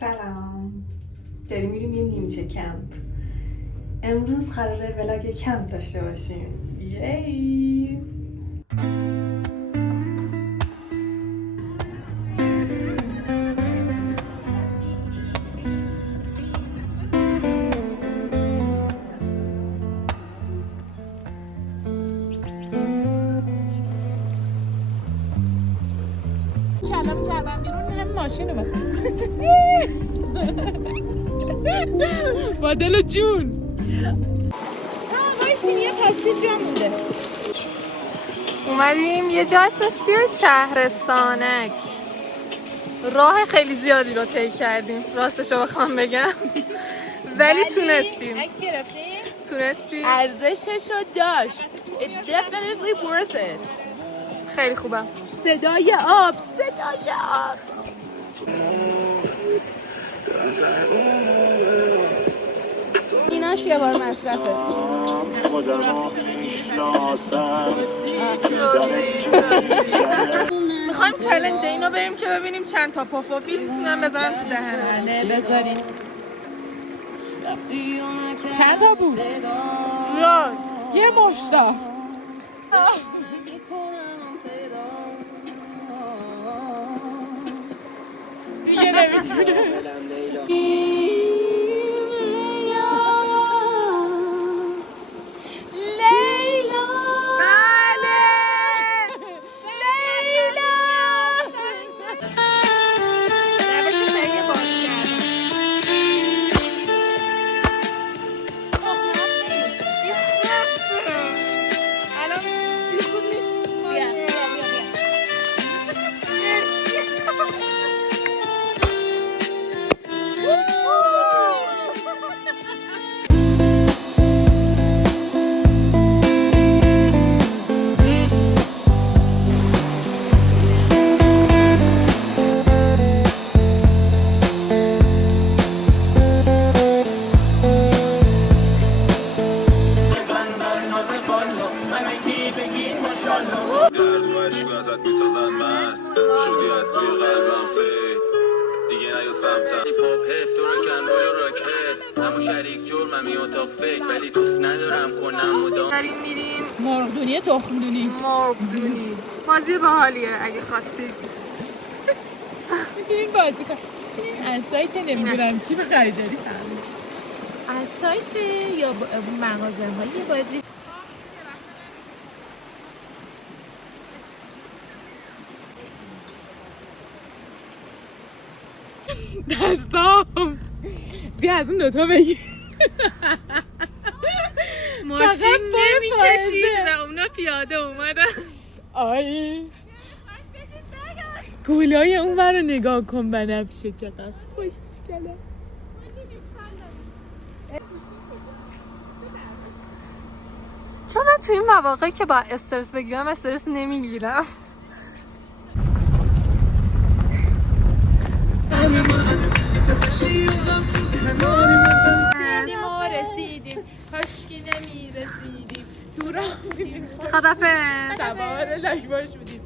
سلام. داریم میریم یه نیمچه کمپ. امروز قراره ولاگ کمپ داشته باشیم. یی! کلم کردم بیرون هم ماشین اومد با دل و جون وایسین یه پستی جا مونده. اومدیم یه جا اسمش چیه؟ شهرستانک. راه خیلی زیادی رو طی کردیم راستشو بخوام بگم ولی تونستیم. عکس گرفتیم؟ تونستیم. ارزششو داشت. It definitely worth it. خیلی خوبه. صدای آب. ایناش یه بار مصرفه. میخوایم چالنج اینو بریم که ببینیم چند تا پاپاپی میتونم بذارم تو دهنم. بذاریم. چند تا بود؟ یه مشتا. دیگه نمیتونه. داریم میریم مرغدونی تخمدونی. مرغدونی. بازی باحالیه اگه خواستید. میتونین بازی کنید. میتونین از سایت نمیدونم چی به خریداری فهمید. از سایت یا مغازه های بازی. دستام بیا از اون دوتا بگی. ماشین نمیکشید و اونا پیاده اومدن. آی گولای اون رو نگاه کن بنفشه چقدر خوشگله. چون من توی این مواقع که با استرس بگیرم استرس نمیگیرم. ما رسیدیم کاشکی نمیرسیدیم دورا بودیم. خدافظ. سوار لاک باش بودیم.